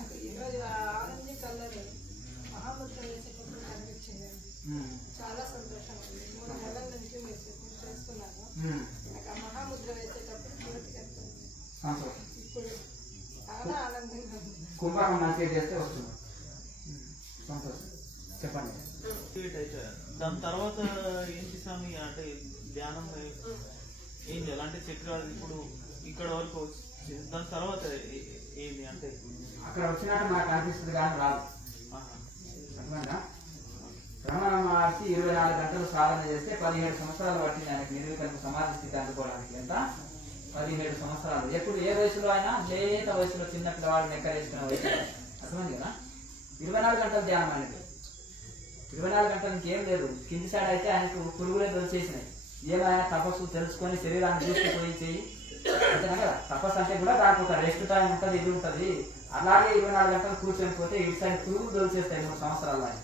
నాకు ఈరోజు orange colour మహాముద్ర వేసేటప్పుడు కనిపించింది. చాలా సంతోషం ఉంది. 3 నెలల నుంచి మీరు చేస్తున్నాను. నాకు ఆ మహాముద్ర వేసేటప్పుడు పూర్తి కనిపించింది. ఇప్పుడు చాలా ఆనందంగా ఉంది. కుంభకం మంచిగా చేస్తే వస్తుంది. సంతోషం. చెప్పండి. దాని తర్వాత ఏంటి స్వామి అంటే ధ్యానం ఏం చేయాలి అంటే చక్రాలు ఇప్పుడు ఇక్కడ వరకు దాని తర్వాత ఏంటి అంటే అక్కడ వచ్చినట్టు నాకు అనిపిస్తుంది కానీ రాదు. రమణ మహర్షి 24 గంటలు సాధన చేస్తే 17 సంవత్సరాలు పట్టింది ఆయనకు నిర్వికల్ప సమాధి స్థితి అందుకోవడానికి. ఎంత? 17 సంవత్సరాలు. ఎప్పుడు ఏ వయసులో అయినా లేత వయసులో చిన్న పిల్లవాడిని నెక్కరేసుకున్న వయసు అర్థమైంది కదా. 24 గంటలు ధ్యానం ఆయనకు. 24 గంటల నుంచి ఏం లేదు. కింది సైడ్ అయితే ఆయనకు పురుగులే దొరిచేసినాయి. ఏమైనా తపస్సు తెలుసుకొని శరీరాన్ని చూసుకుపోయి చెయ్యి అంతేనా కదా. తపస్సు అంటే కూడా దానికి ఒక రెస్ట్ టైం ఉంటుంది, ఇది ఉంటుంది. అలాగే 24 గంటలు కూర్చొని పోతే ఇటు సైడ్ పురుగులు దొరిచేస్తాయి 3 సంవత్సరాలు ఆయన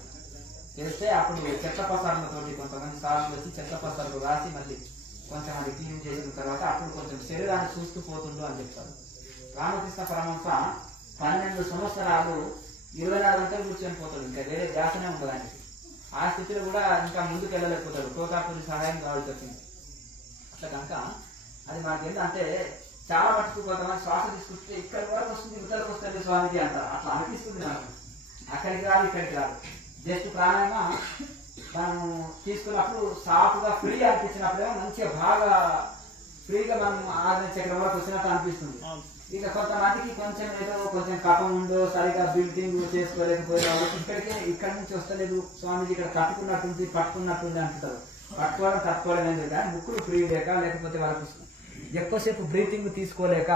చేస్తే. అప్పుడు చెత్త పసారులతోటి కొంతమంది సార్లు వచ్చి చెత్త పసారులు రాసి మళ్ళీ కొంచెం అది క్లీన్ చేసిన తర్వాత అప్పుడు కొంచెం శరీరాన్ని చూస్తూ పోతుండు అని చెప్తారు. రామకృష్ణ పరమహంస 12 సంవత్సరాలు 24 గంటలు కూర్చొని పోతాడు. ఇంకా వేరే ధ్యాసనే ఉంటుంది ఆయనకి. ఆ స్థితిలో కూడా ఇంకా ముందుకు వెళ్ళలేకపోతాడు. టోకాపురి సహాయం కావాల్సి వచ్చింది. అట్లా కనుక అది మనకి ఏంటంటే చాలా మటుకు కొంతమంది శ్వాస తీసుకుంటే ఇక్కడి వరకు వస్తుంది, ఇక్కడికి వస్తుంది స్వామికి అంటారు. అట్లా అనిపిస్తుంది నాకు. అక్కడికి రాదు, ఇక్కడికి రాదు. జస్ట్ ప్రాణాయామ మనం తీసుకున్నప్పుడు సాఫ్ట్గా ఫ్రీ అనిపించినప్పుడేమో మంచిగా బాగా ఫ్రీగా మనం 6 చక్రం వరకు వచ్చినట్టు అనిపిస్తుంది. ఇక కొంతమందికి కొంచెం ఏదో కొంచెం కపం ఉందో సరిగా బిల్డింగ్ చేసుకోలేకపోయినా ఇక్కడి నుంచి వస్తలేదు స్వామిజీ ఇక్కడ కట్టుకున్నట్టుంది పట్టుకున్నట్టుంది అంటారు. పట్టుకోవడం తట్టుకోవడం ఎందుకు కానీ ముక్కులు ఫ్రీ లేక లేకపోతే వాళ్ళకు ఎక్కువసేపు బ్రీతింగ్ తీసుకోలేక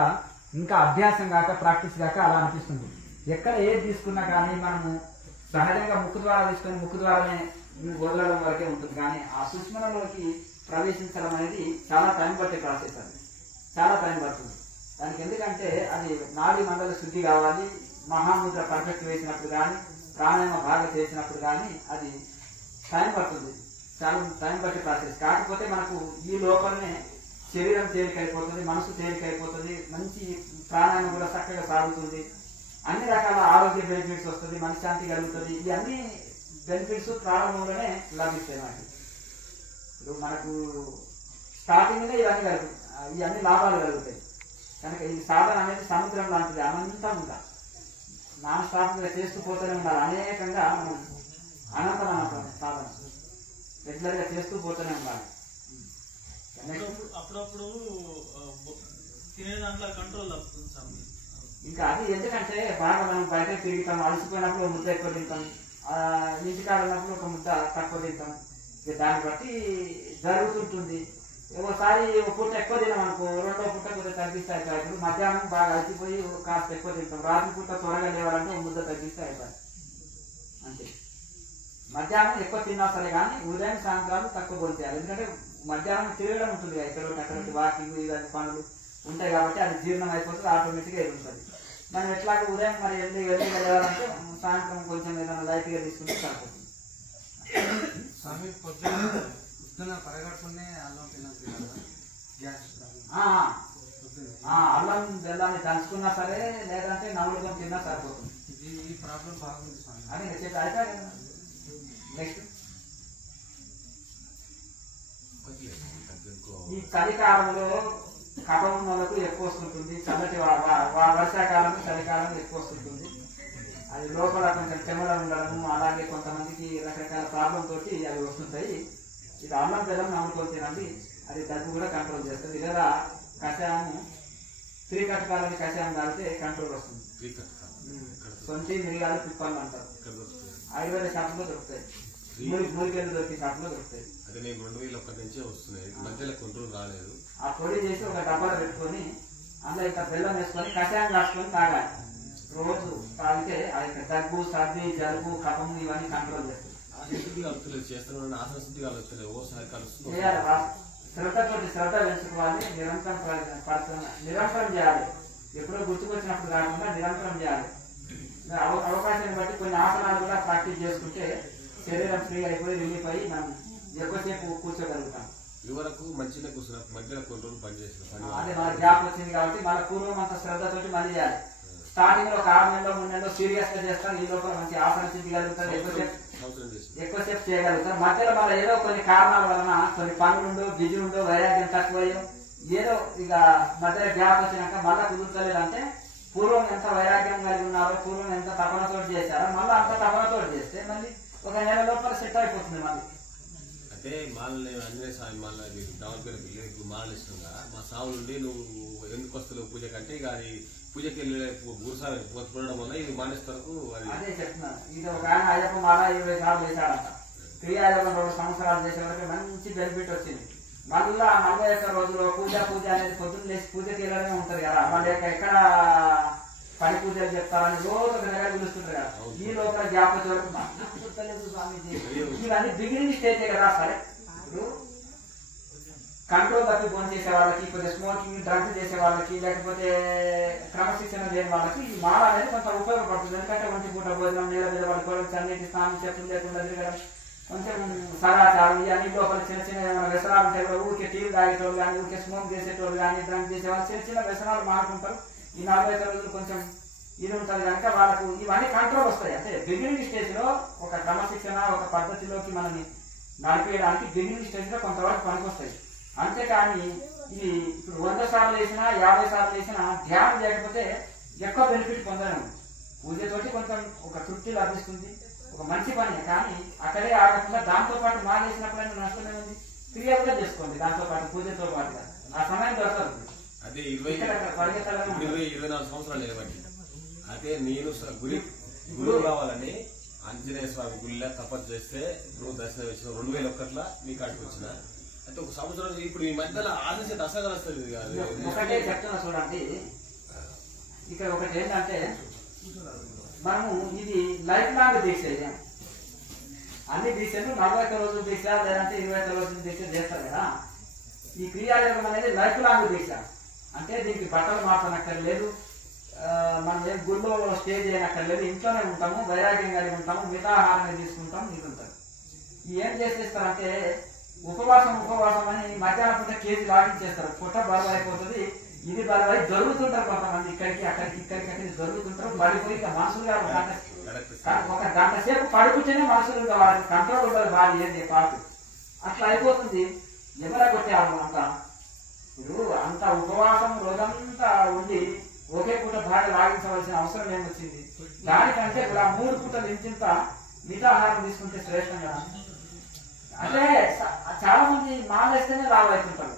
ఇంకా అభ్యాసం కాక ప్రాక్టీస్ కాక అలా అనిపిస్తుంది. ఎక్కడ ఏది తీసుకున్నా కానీ మనము సహజంగా ముక్కు ద్వారా తీసుకొని ముక్కు ద్వారానే వదలడం వరకే ఉంటుంది. కానీ ఆ సూక్ష్మలోకి ప్రవేశించడం అనేది చాలా టైం పట్టే ప్రాసెస్. అది చాలా టైం పడుతుంది దానికి. ఎందుకంటే అది నాడీ మండల శుద్ధి కావాలి. మహాముద్ర పర్ఫెక్ట్ వేసినప్పుడు కానీ ప్రాణాయామ బాగా చేసినప్పుడు కానీ అది టైం పడుతుంది. చాలా టైం పట్టే ప్రాసెస్. కాకపోతే మనకు ఈ లోపలనే శరీరం తేలికైపోతుంది, మనసు తేలికైపోతుంది, మంచి ప్రాణాయామం కూడా చక్కగా సాగుతుంది. అన్ని రకాల ఆరోగ్య బెనిఫిట్స్ వస్తుంది, మనశ్శాంతి కలుగుతుంది. ఈ అన్ని బెనిఫిట్స్ ప్రారంభంలోనే లభిస్తాయి మనకి. ఇప్పుడు మనకు స్టార్టింగ్లో ఇవన్నీ లాభాలు కలుగుతాయి. కనుక ఈ సాధన అనేది సముద్రం లాంటిది. అనంతంగా నాన్ స్టాప్గా చేస్తూ పోతూనే ఉండాలి. అనేకంగా మనం అనంతం సాధన రెగ్యులర్గా చేస్తూ పోతూనే ఉండాలి. అప్పుడప్పుడు తినే దాంట్లో కంట్రోల్ తప్పుతుంది స్వామి. ఇంకా అది ఎందుకంటే బాగా మనం బయట తిరుగుతాం, అలసిపోయినప్పుడు ముద్ద ఎక్కువ తింటాం, ఇంటికాడ ఉన్నప్పుడు ఒక ముద్ద తక్కువ తింటాం. దాన్ని బట్టి జరుగుతుంటుంది. ఒకసారి ఒక పూట ఎక్కువ తినాం అనుకో, రెండో పూట కొద్దిగా తగ్గిస్తే అయిపోయి. ఇప్పుడు మధ్యాహ్నం బాగా అలసిపోయి కాస్త ఎక్కువ తింటాం, రాత్రి పూట త్వరగా లేవాలంటే ఒక ముద్ద తగ్గిస్తే అయిపోయి అంతే. మధ్యాహ్నం ఎక్కువ తిన్నా సరే కానీ ఉదయం సాయంత్రాలు తక్కువ కొలిచేయాలి. ఎందుకంటే మధ్యాహ్నం తిరగడం ఉంటుంది, ఎక్కడొకటి అక్కడొకటి వాకింగ్ ఇవన్నీ పనులు ఉంటాయి కాబట్టి అది జీర్ణం అయిపోతుంది, ఆటోమేటిక్గా ఇది ఉంటుంది. మనం ఎట్లాగో ఉదయం మరి ఎల్లి వెళ్ళాలంటే సాయంత్రం కొంచెం ఏదైనా లైట్గా తీసుకుంటే సరిపోతుంది. స్వామి పొద్దున్న పరగడుకునే అల్లం అల్లం బెల్లాన్ని దంచుకున్నా సరే లేదంటే నవ్వులుగా తిన్నా సరిపోతుంది. ఈ ప్రాబ్లం బాగుంది స్వామి. అని చెప్పి అయితే నెక్స్ట్ ఈ చలికాలంలో కఫం వాళ్ళకు ఎక్కువ వస్తుంటుంది. చల్లటి వర్షాకాలం చలికాలం ఎక్కువ వస్తుంటుంది. అది లోపల కొంచెం చెమల ఉండడము, అలాగే కొంతమందికి రకరకాల ప్రాబ్లం తోటి అవి వస్తుంటాయి. ఇది అల్లం బెల్లం నమ్ముకొని తినండి, అది దగ్గు కూడా కంట్రోల్ చేస్తుంది. లేదా కషాయం 3 కటకాలని కషాయం తాగితే కంట్రోల్ వస్తుంది. సొంటి మిరియాలు పిప్పలు అంటారు. ఆయుర్వేద షాపులో దొరుకుతాయి, మూలికలు దొరికి షాపులో దొరుకుతాయి. అదే నేను 2001 నుంచే వస్తున్నాయి, మధ్యలో కంట్రోల్ రాలేదు. ఆ పొడి చేసి ఒక డబ్బాలో పెట్టుకొని అందులో ఇంకా బెల్లం వేసుకొని కషాయం రాసుకొని తాగాలి. రోజు తాగితే అది దగ్గు, సర్ది, జలుబు, కఫము ఇవన్నీ కంట్రోల్ చేస్తుంది. శుద్ధి కలుగుతలేదు, చేస్తున్నాను ఆసన శుద్ధి కలుగుతలేదు, ఓసారి కలుస్తుంది. శ్రద్ధ పెంచుకోవాలి, నిరంతరం చేయాలి. ఎప్పుడో గుర్తుకొచ్చినప్పుడు కాకుండా నిరంతరం చేయాలి. అవకాశాన్ని బట్టి కొన్ని ఆసనాలు కూడా ప్రాక్టీస్ చేసుకుంటే శరీరం ఫ్రీ అయిపోయి రిలీఫ్ అయ్యి మనం ఎక్కువసేపు కూర్చోగలుగుతాం. ఇవరకు మంచిగా కూర్చున్నారు మధ్యలో కొన్ని రోజులు పనిచేసిన అదే మన గ్యాప్ వచ్చింది కాబట్టి మన పూర్వం అంత శ్రద్ధతోటి మళ్ళీ చేయాలి. స్టార్టింగ్ లో ఒక 6 నెలలో 3 నెలలో సీరియస్ గా చేస్తారు. ఈ లోపల మంచి ఆసన చేయగలుగుతారు, ఎక్కువసేపు చేయగలుగుతారు. మధ్యలో మన ఏదో కొన్ని కారణాల వలన కొన్ని పనులుండో బిజీ ఉండో వైరాగ్యం తక్కువయ్యో ఏదో ఇక మధ్యలో గ్యాప్ వచ్చినాక మళ్ళా కుదురుతలేదంటే పూర్వం ఎంత వైరాగ్యం కలిగి ఉన్నారో, పూర్వం ఎంత తపనతోటి చేశారో మళ్ళీ అంత తపనతోటి చేస్తే మళ్ళీ ఒక నెల లోపల సెట్ అయిపోతుంది. మళ్ళీ అంటే మాలని అన్నీ సామి మళ్ళీ డెవలప్ మాలలు ఇష్టంగా మా సాము నుండి నువ్వు ఎందుకు వస్తున్నావు పూజ కంటే ఇక అది పూజకి వెళ్ళే గురుసారి పోతుండడం వల్ల ఇది మానేస్తరకు అదే చెప్తున్నాను. ఇది ఒక ఆయన అయ్యప్ప మాల 20 సార్లు వేశాడంట. క్రియాయోగం 2 సంవత్సరాలు చేసే వరకు మంచి బెనిఫిట్ వచ్చింది. మళ్ళా 41 రోజులు పూజ అనేది పొద్దున్న లేచి పూజకి వెళ్ళడమే ఉంటది కదా. మళ్ళీ ఎక్కడ పని పూజలు చెప్తారని రోజు ఒక నెల పిలుస్తుంటారు కదా. ఈ లోపల గ్యాప్ చూడలేదు స్వామీజీ. ఇవన్నీ బిగినింగ్ స్టేజే కదా. సరే ఇప్పుడు కంట్రోల్ తప్పి ఫోన్ చేసే వాళ్ళకి, కొద్దిగా స్మోకింగ్ డ్రగ్స్ చేసే వాళ్ళకి, లేకపోతే క్రమశిక్షణ లేని వాళ్ళకి ఈ మాల అనేది కొంత ఉపయోగపడుతుంది. ఎందుకంటే ఒంటి పూట భోజనం, నీళ్ళ మీద పడుకోవడం, చన్నీటి స్నానం, చెప్పులు లేకుండా తిరగడం, కొంచెం సదాచారం ఇవన్నీ లోపల చిన్న చిన్న ఏమైనా వ్యసనాలు ఉంటాయి కూడా. ఊరికే టీవీ తాగేటోళ్ళు కానీ, ఊరికే స్మోక్ చేసేటోళ్ళు కానీ, డ్రంక్ చేసేవాళ్ళు చిన్న చిన్న వ్యసనాలు మారుకుంటారు. ఈ 41 రోజులు కొంచెం ఇది ఉంటుంది కనుక వాళ్ళకు ఇవన్నీ కంట్రోల్ వస్తాయి. అంటే బిగినింగ్ స్టేజ్ లో ఒక క్రమశిక్షణ, ఒక పద్ధతిలోకి మనల్ని నడిపేయడానికి బిగినింగ్ స్టేజ్ లో కొంతవరకు పనికొస్తాయి. అంతేకాని ఇది ఇప్పుడు 100 సార్లు వేసినా 50 సార్లు వేసినా ధ్యానం చేయకపోతే ఎక్కువ బెనిఫిట్ పొందడం. పూజతోటి కొంచెం ఒక తృప్తి లభిస్తుంది, ఒక మంచి పని. కానీ అక్కడే ఆగకుండా దాంతో పాటు మానేసినప్పుడైనా నష్టమే ఉంది. క్రియ కూడా చేసుకోండి దాంతో పాటు, పూజతో పాటుగా. ఆ సమయం దొరకదు. అదే 24 సంవత్సరాలు లేవండి. అదే నేను గురువు కావాలని ఆంజనేయ స్వామి గుళ్ళ తపస్సు చేస్తే నువ్వు దర్శనం ఇచ్చిన 2001లో మీ కాడికి వచ్చిన. అంటే ఒక సంవత్సరం ఇప్పుడు ఈ మధ్యలో ఆశించే దశగా వస్తుంది కాదు. ఒకటే చెప్తున్నా చూడండి. ఇక్కడ ఒకటి ఏంటంటే మనము ఇది లైఫ్ లాంగ్ దీక్ష. ఇది అన్ని దీక్షలు 41 రోజులు దీక్ష లేదంటే 21 రోజులు దీక్ష చేస్తారు కదా. ఈ క్రియాయోగం అనేది లైఫ్ లాంగ్ దీక్ష. అంటే దీనికి బట్టలు మార్చనక్కర్లేదు, మనం ఏం గుళ్ళో స్టే చేయనక్కర్లేదు, ఇంట్లోనే ఉంటాము, వైరాగ్యం కలిగి ఉంటాము, మితాహారాన్ని తీసుకుంటాం, ఇది ఉంటుంది. ఏం చేసేస్తారంటే ఉపవాసం అని మధ్యాహ్నం పూట కేజీ లాగించేస్తారు. పుట్ట బరువు అయిపోతుంది, ఇది బరువు అయి జరుగుతుంటారు కొంతమంది. ఇక్కడికి అక్కడికి జరుగుతుంటారు. పడిపోయి మనుషులుగా ఒక గంట సేపు పడుకుంటేనే మనుషులు వాళ్ళకి కంట్రోల్ ఉండదు. బాడీ ఏది పాటు అట్లా అయిపోతుంది. ఎవరా కొట్టేవాళ్ళు అంతా. ఇప్పుడు అంత ఉపవాసం రోజంతా ఉండి ఒకే పూట బాగా లాగించవలసిన అవసరం ఏమొచ్చింది? దానికంటే ఇలా 3 పూటలు ఇంత మితాహారం తీసుకుంటే శ్రేష్టం కదా. అంటే చాలా మంది మానేస్తేనే లాభ అవుతుంటారు.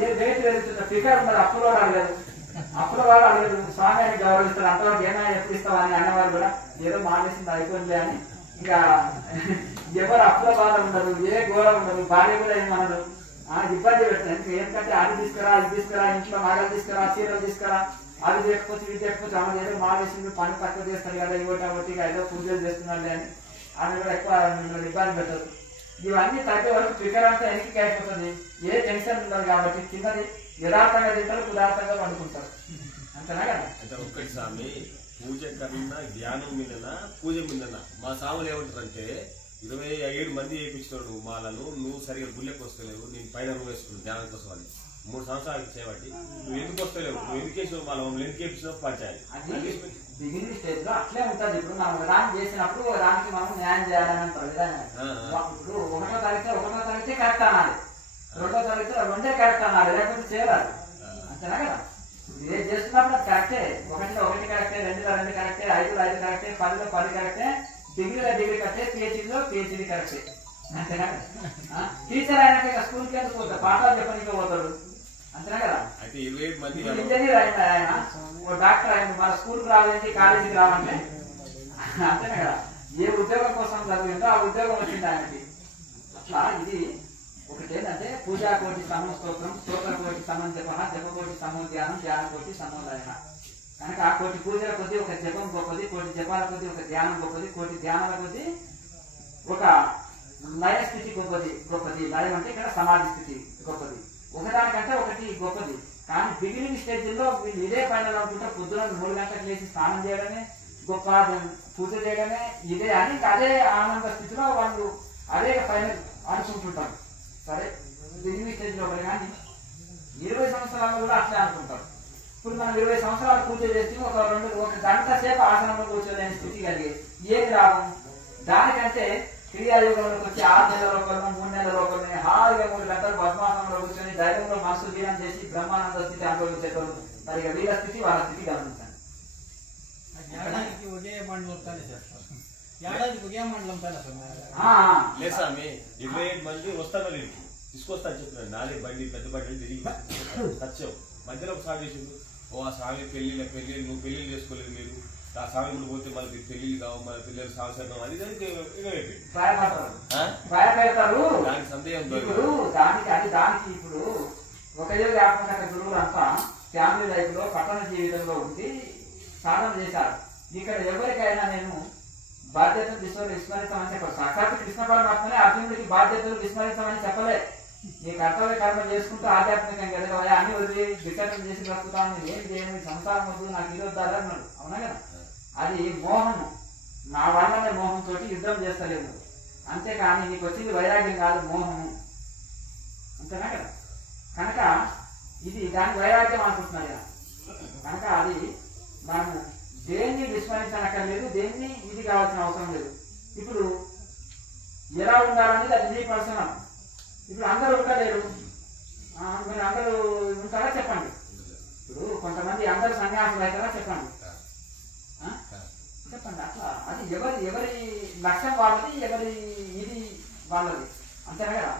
ఏ వెయిట్ పెరుగుతుంటారు, ఫిగర్ మరి అప్పులో అడగలేదు, స్వామి అని గౌరవిస్తారు. అంతవరకు ఏమైనా ఎప్పుడు ఇస్తామని అనేవారు కూడా ఏదో మానేసింది అయిపోయింది అని. ఇంకా ఎవరు అప్పుల బాధ ఉండదు, ఏ ఘోరం ఉండదు, భార్య కూడా ఏమనదు, ఇబ్బంది పెడతారు. ఎందుకంటే అది తీసుకురా, ఇది తీసుకురా, ఇంట్లో నగలు తీసుకురా, చీరలు తీసుకురా, అది చేయకపోతే ఇది చేయకపోతే ఆమె ఏదో మానేసింది, పని తక్కువ చేస్తారు కదా, ఇవ్వటి ఏదో పూజలు చేస్తున్నాడు అని ఆమె కూడా ఎక్కువ ఇబ్బంది పెట్టదు. ఇవన్నీ తగ్గే వరకు ఫిగర్ అంతా ఎన్నిక అయిపోతుంది. ఏ టెన్షన్ ఉండదు కాబట్టి కిందది యథార్థంగా తింటారు, ఉదార్థంగా పండుకుంటారు. అంతేనా కదా. అంటే ఒక్కటి స్వామి, పూజ కన్నా ధ్యానం మీదనా పూజ మీదనా మా సాములు ఏమంటారంటే 27 మంది వేయించినాడు మాలను, నువ్వు సరిగా గుళ్ళకి వస్తలేవు, నేను పైన రూమ్ వేసుకున్నాను ధ్యానం కోసం అని 3 సంవత్సరాలు చేయబట్టి నువ్వు ఎందుకు వస్తలేవు, నువ్వు ఎందుకు వేసినావు మాల, మమ్మల్ని ఎందుకు వేయించినావు పంచాయతీ. బిగినింగ్ స్టేజ్ లో అట్లే ఉంటది. ఇప్పుడు మనం దాన్ని చేసినప్పుడు దానికి మనం న్యాయం చేయాలని అంటారు. ఇప్పుడు 1వ తారీఖు కరెక్ట్ అనాలి, 2వ తారీఖు 2 కరెక్ట్ అనాలి, లేకపోతే చేయరాదు. అంతేనా కదా. ఏం చేస్తున్నప్పుడు అది కరెక్టే. 1లో 1 కరెక్టే, 2లో 2 కరెక్టే, 5లో 5 కరెక్టే, 10లో 10 కరెక్టే, డిగ్రీలో డిగ్రీ కరెక్టే, పిహెచ్డీలో పిహెచ్డీ కరెక్టే. అంతేనా. టీచర్ అయినాక స్కూల్కి ఎందుకు పోతారు, పాఠాలు చెప్పడానికి పోతాడు. అంతేనా కదా. ఇంజనీర్ అయింది ఆయన, ఓ డాక్టర్ అయింది, మన స్కూల్కి రావాలంటే కాలేజీకి రావాలంటే. అంతేనా కదా. ఏ ఉద్యోగం కోసం చదివిందో ఆ ఉద్యోగం వచ్చింది ఆయనకి. అట్లా ఇది ఒకటి ఏంటంటే పూజా కోటి సమం స్తోత్రం, స్తోత్ర కోటి సమం జప, జపకోటి సమో ధ్యానం, ధ్యాన కోటి సమోదయన. కనుక ఆ కోటి పూజల కొద్దీ ఒక జపం గొప్పది, కోటి జపాల కొద్దీ ఒక ధ్యానం గొప్పది, కోటి ధ్యానాల కొద్దీ ఒక లయ స్థితి గొప్పది. లయం అంటే ఇక్కడ సమాధి స్థితి గొప్పది. ఒకదానికంటే ఒకటి గొప్పది. కానీ బిగినింగ్ స్టేజ్లో వీళ్ళు ఇదే పైన అనుకుంటే పొద్దున 3 గంటలకు లేచి స్నానం చేయడమే గొప్ప, పూజ చేయడమే ఇదే అని అదే ఆనంద స్థితిలో వాళ్ళు అదే పైన అనుకుంటుంటారు. సరే, బిగినింగ్ స్టేజ్ లో కానీ 20 సంవత్సరాలు కూడా అట్లే అనుకుంటారు. ఇప్పుడు మనం 20 సంవత్సరాలు పూజ చేసి ఒక గంట సేపు ఆసనంలో కూర్చోలేని స్థితి కలిగి ఏది లాభం? దానికంటే క్రియాయోగంలోకి వచ్చి 6 నెలల లోపల 3 నెలల లోపల హాయిగా 3 గంటలు పద్మాసనంలో కూర్చొని ధైర్యంలో మనసు జీవనం చేసి బ్రహ్మానంద స్థితి అనుభవించేటోళ్ళు. మరి వీళ్ళ స్థితి వాళ్ళ స్థితి గమనించండి. ఏడాదికి ఒకే మండలం చేస్తారు. ఏడాదికి ఒకే మండలం లేదు స్వామి 27 మంది వస్తారు తీసుకొస్తా చెప్తున్నాను. నాలుగు బండి పెద్ద బండి తిరిగి సత్యం మధ్యలో ఒక స్వామి చేసిండు. ఓ ఆ స్వామి పెళ్లి నువ్వు పెళ్లిళ్ళు చేసుకోలేదు, మీరు ఆ స్వామి కూడా పోతే మనకి పెళ్లిళ్ళు కావు, మన పిల్లలు సంవత్సరం అది భయపెడతారు. దానికి సందేహం ఇప్పుడు దానికి ఇప్పుడు ఒక వ్యాపక గురువులు అంతా ఫ్యామిలీ లైఫ్ లో పట్టణ జీవితంలో ఉండి సాధన చేశారు. ఇక్కడ ఎవరికైనా నేను బాధ్యతలు విస్మరిస్తామని చెప్పారు. సాక్షాత్ కృష్ణ పరమాత్మనే అర్జునుడికి బాధ్యతలు విస్మరిస్తామని చెప్పలే. నీ కర్తవ్య కర్మ చేసుకుంటూ ఆధ్యాత్మికంగా ఎదగవా, అన్ని వదిలి వికటం చేసి బ్రతుకుతాను, ఏం చేయను, సంసారం వద్దు, నాకు ఇది వద్దారా అన్నాడు. అవునా కదా? అది మోహము. నా వాళ్ళనే మోహంతో యుద్ధం చేస్తలేము. అంతేకాని నీకు వచ్చింది వైరాగ్యం కాదు, మోహము. అంతేనా కదా? కనుక ఇది దాని వైరాగ్యం అనుకుంటున్నాడు కదా. కనుక అది మనము దేన్ని విస్మరించనక్కర్లేదు, దేన్ని ఇది కావాల్సిన అవసరం లేదు. ఇప్పుడు ఎలా ఉండాలనేది అది నీ పర్సనల్. ఇప్పుడు అందరూ ఉండలేరు, మీరు అందరూ ఉంటారా చెప్పండి. ఇప్పుడు కొంతమంది అందరూ సన్యాసులు అవుతారా చెప్పండి. చెప్పండి. అట్లా అది ఎవరి లక్ష్యం వాళ్ళది, ఎవరి ఇది వాళ్ళది. అంతేనా కదా?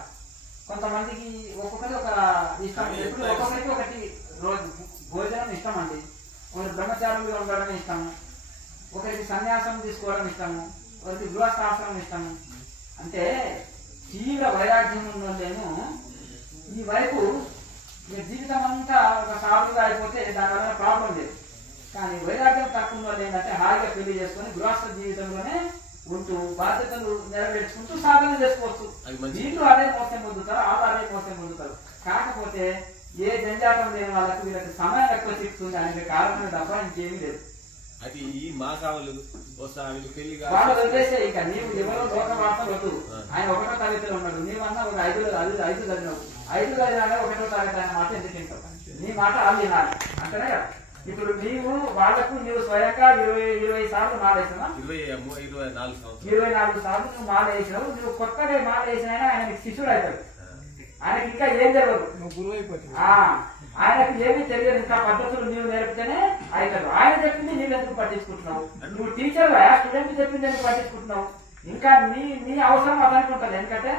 కొంతమందికి ఒక్కొక్కటి ఒక ఇష్టం. ఇప్పుడు ఒక్కొక్కరికి ఒకటి రోజు భోజనం ఇష్టం అండి. ఒకరికి బ్రహ్మచారులుగా ఉండడం ఇష్టము, ఒకరికి సన్యాసం తీసుకోవడం ఇష్టము, ఒకరికి గృహస్థాశ్రమం ఇష్టము. అంటే తీవ్ర వైరాగ్యం ఉన్నోళ్ళేమో ఈ వైపు జీవితం అంతా ఒక సాగుగా అయిపోతే దానివల్ల ప్రాబ్లం లేదు. కానీ వైరాగ్యం తక్కువ వాళ్ళు ఏంటంటే హాయిగా పెళ్లి చేసుకుని గృహస్థ జీవితంలోనే ఉంటూ బాధ్యతలు నెరవేర్చుకుంటూ సాధన చేసుకోవచ్చు. వీళ్ళు అదే మోసం పొందుతారు, వాళ్ళు అదే మోసం పొందుతారు. కాకపోతే ఏ జంజాటం లేని వాళ్ళకు వీళ్ళకి సమయం ఎక్కువ చిక్కుతుంది అనే కారణమే తప్ప ఇంకేమీ లేదు. అది ఈ మా కావాలి వాళ్ళు వదిలేసే ఇక నీవు ఎవరో లోక వార్త వద్దు. ఆయన 1వ తరగతిలో ఉన్నాడు, నీవన్నా ఒక 5 చదివినావు. 5 చదివినా 1వ తరగతి ఆయన మాట ఎందుకు తింటావు? నీ మాట వాళ్ళు వినాలి. అంతేనే కదా? ఇప్పుడు నీవు వాళ్లకు నీవు స్వయంగా 20 సార్లు మాలేసినా, 24 సార్లు నువ్వు మాల వేసినావు. నువ్వు కొత్తగా మాల వేసినా ఆయనకి శిష్యుడు అవుతాడు. ఆయనకి ఇంకా ఏం తెలియదు, నువ్వు గురువు అయిపోతుంది. ఆయనకు ఏమీ తెలియదు. ఇంకా పద్ధతులు నీవు నేర్పితేనే అవుతాడు. ఆయన చెప్పింది నీవు ఎందుకు పట్టించుకుంటున్నావు? నువ్వు టీచర్ స్టూడెంట్ చెప్పింది ఎందుకు పట్టించుకుంటున్నావు? ఇంకా నీ అవసరం అతనికి ఉంటుంది. ఎందుకంటే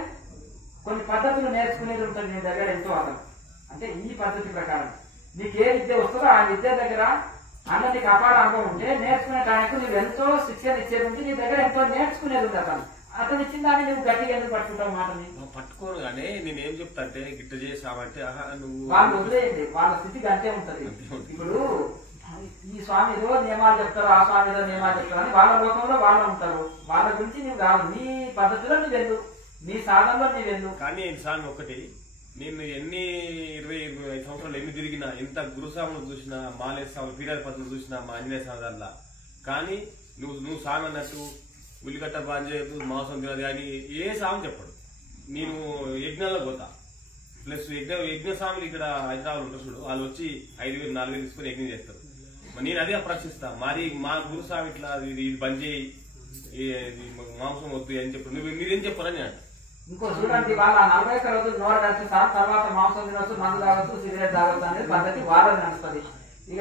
కొన్ని పద్ధతులు నేర్చుకునేది ఉంటుంది నీ దగ్గర ఎంతో అతను. అంటే ఈ పద్ధతి ప్రకారం నీకు ఏ విద్య వస్తుందో ఆ విద్య దగ్గర అన్న నీకు అపార అనుభవం ఉంటే నేర్చుకునే టైంకు నువ్వు ఎంతో శిక్షణ ఇచ్చేది ఉంది. నీ దగ్గర ఎంతో నేర్చుకునేది ఉంది. అతను ఇచ్చిన దాన్ని నువ్వు గట్టిగా ఎందుకు పట్టుకుంటావు? మాటని పట్టుకోను కానీ నేనేం చెప్తా అంటే గిట్ట చేసావంటే నువ్వు వాళ్ళు వదిలేయండి, వాళ్ళ స్థితికి అంతే ఉంటది. ఇప్పుడు ఈ స్వామి ఏదో నియమాలు చెప్తారు, ఆ స్వామి ఏదో నియమాలు చెప్తారు అని వాళ్ళ లోకంలో వాళ్ళు ఉంటారు. వాళ్ళ గురించి నువ్వు కాదు, నీ పద్ధతిలో నువ్వెందు, నీ సాధనలో నువ్వెందు. కానీ స్వామి ఒకటి, నేను ఎన్ని 20-25 సంవత్సరాలు ఎన్ని తిరిగినా, ఎంత గురుస్వాములు చూసినా, మాలేస్వాములు పీఠాధిపతులు చూసినా, మా ఆంజనేయ స్వామి దాంట్లో, కానీ నువ్వు స్వామి అన్నట్టు ఉల్లిగడ్డ బాగా చేయదు, మాంసం తినదు కానీ ఏ స్వామి చెప్పడు. నేను యజ్ఞాల్లో పోతా. ప్లస్ యజ్ఞ స్వామిలు ఇక్కడ హైదరాబాద్ ఉంటారు చూడు, వాళ్ళు వచ్చి 5,000-4,000 తీసుకుని యజ్ఞం చేస్తారు. నేను అదే ప్రశ్నిస్తా. మరి మా గురుస్వామి ఇట్లా ఇది బంద్ చేయి, మాంసం వద్దు అని చెప్పారు. మీరేం చెప్పారని నేను ఇంకో చూడండి, వాళ్ళ 40 రోజులు నోరు కలిసి సార్ తర్వాత మాంసం తినొచ్చు, మందు తాగొచ్చు, సిగరెట్ తాగొచ్చు అనేది పద్ధతి వాళ్ళని నడుస్తుంది. ఇక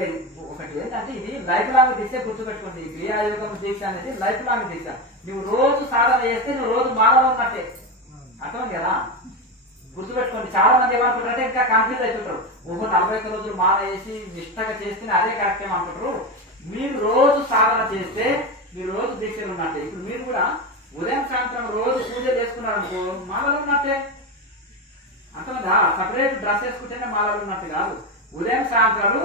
ఒకటి ఏంటంటే ఇది లైఫ్ లాంగ్ దీక్ష గుర్తుపెట్టుకోండి. క్రియాయోగం దీక్ష అనేది లైఫ్ లాంగ్ దీక్ష. నువ్వు రోజు సాధన చేస్తే నువ్వు రోజు మానవ ఉన్నట్టే. అర్థం కదా? గుర్తుపెట్టుకోండి. చాలా మంది ఏమనుకుంటారంటే ఇంకా కన్ఫ్యూజ్ అవుతుంటారు. 41 రోజులు మాల వేసి నిష్టగా చేస్తే అదే కరెక్ట్ ఏమనుకుంటారు. మీరు రోజు సాధన చేస్తే మీరు రోజు దీక్షలు ఉన్నట్టే. ఇప్పుడు మీరు కూడా ఉదయం సాయంత్రం రోజు పూజ చేసుకున్నారనుకో మాలలు ఉన్నట్టే. అర్థమైందా? సపరేట్ డ్రెస్ వేసుకుంటేనే మాలలు ఉన్నట్టు కాదు. ఉదయం సాయంత్రాలు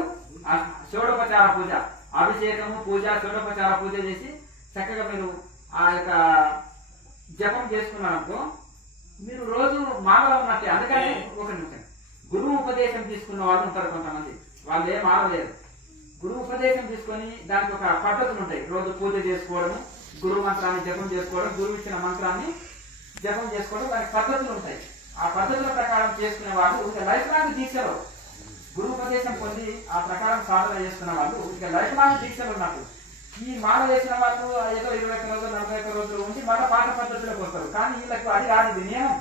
షోడోపచార పూజ, అభిషేకము పూజ, షోడోపచార పూజ చేసి చక్కగా మీరు ఆ యొక్క జపం చేసుకున్నారనుకో మీరు రోజు మానవ ఉన్నట్టే. అందుకని ఒక నిమిషం, గురువు ఉపదేశం తీసుకున్న వాళ్ళు ఉంటారు కొంతమంది, వాళ్ళు ఏం ఆడలేరు. గురువు ఉపదేశం తీసుకొని దానికి ఒక పద్ధతులు ఉంటాయి. రోజు పూజ చేసుకోవడం, గురువు మంత్రాన్ని జపం చేసుకోవడం, గురువు ఇచ్చిన మంత్రాన్ని జపం చేసుకోవడం, దానికి పద్ధతులు ఉంటాయి. ఆ ఆ పద్ధతుల ప్రకారం చేసుకునే వాళ్ళు ఇక లైఫ్ లాంగ్ దీక్షలు గురుపదేశం పొంది ఆ ప్రకారం సాధన చేసుకున్న వాళ్ళు ఇక లైఫ్ లాంగ్ దీక్షలు ఉన్నట్టు. ఈ మాల వేసిన వాళ్ళు ఏదో 21 రోజులు 41 రోజులు ఉండి మళ్ళీ పాత పద్ధతిలోకి వస్తారు. కానీ వీళ్ళకి అది కాదు, ఇది నియమం.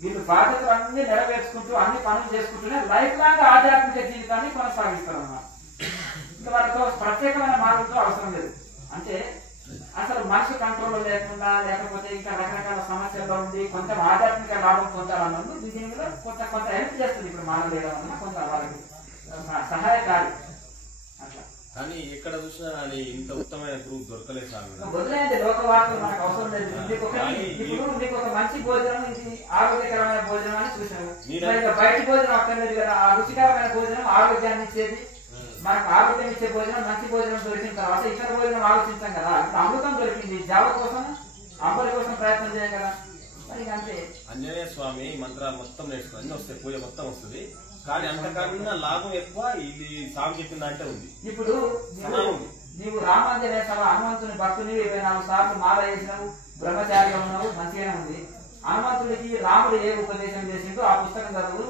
వీళ్ళు బాధ్యతలు అన్ని నెరవేర్చుకుంటూ అన్ని పనులు చేసుకుంటూనే లైఫ్ లాంగ్ ఆధ్యాత్మిక జీవితాన్ని కొనసాగిస్తారు అన్నమాట. ఇంకా వాళ్ళతో ప్రత్యేకమైన మార్గంతో అవసరం లేదు. అంటే అసలు మనసు కంట్రోల్ లేకుండా లేకపోతే ఇంకా రకరకాల సమస్యల్లో ఉండి కొంచెం ఆధ్యాత్మిక లాభం పొందాలన్నది దీనిలో కొంత హెల్ప్ చేస్తుంది. ఇప్పుడు మాల వేయడం వల్ల కొంత వాళ్ళకి సహాయకారి అట్లా. కానీ ఎక్కడ చూసినా అని ఇంత ఉత్తమమైన గ్రూప్ దొరకలేదు సార్. వదిలేయండి లోక వార్తలు, మనకు అవసరం లేదు. ఇప్పుడు నీకు ఒక మంచి భోజనం, ఇది ఆరోగ్యకరమైన భోజనం అని చూసాము. బయట భోజనం అక్కర్లేదు కదా. ఆ రుచికరమైన భోజనం ఆరోగ్యాన్ని ఇచ్చేది, మనకు ఆరోగ్యం ఇచ్చే భోజనం, మంచి భోజనం దొరికిన తర్వాత ఇతర భోజనం ఆలోచించాం కదా. ఇప్పుడు అమృతం దొరికింది, జావ కోసం అంబలి కోసం ప్రయత్నం చేయం కదా. మరి అంతే. ఆంజనేయ స్వామి మంత్రాలు మొత్తం నేర్చుకుని అన్ని వస్తాయి, పూజ మొత్తం వస్తుంది. కానీ అంతకన్నా లాభం ఎక్కువ ఇది స్వామి చెప్పిందంటే ఉంది. ఇప్పుడు నీవు రామాంజనేయ సభ హనుమంతుని భక్తుని 24 సార్లు మాల వేసినావు, బ్రహ్మచారిగా ఉన్నావు, మంచిగానే ఉంది. హనుమంతుడికి రాముడు ఏ ఉపదేశం చేసిందో ఆ పుస్తకం చదువు,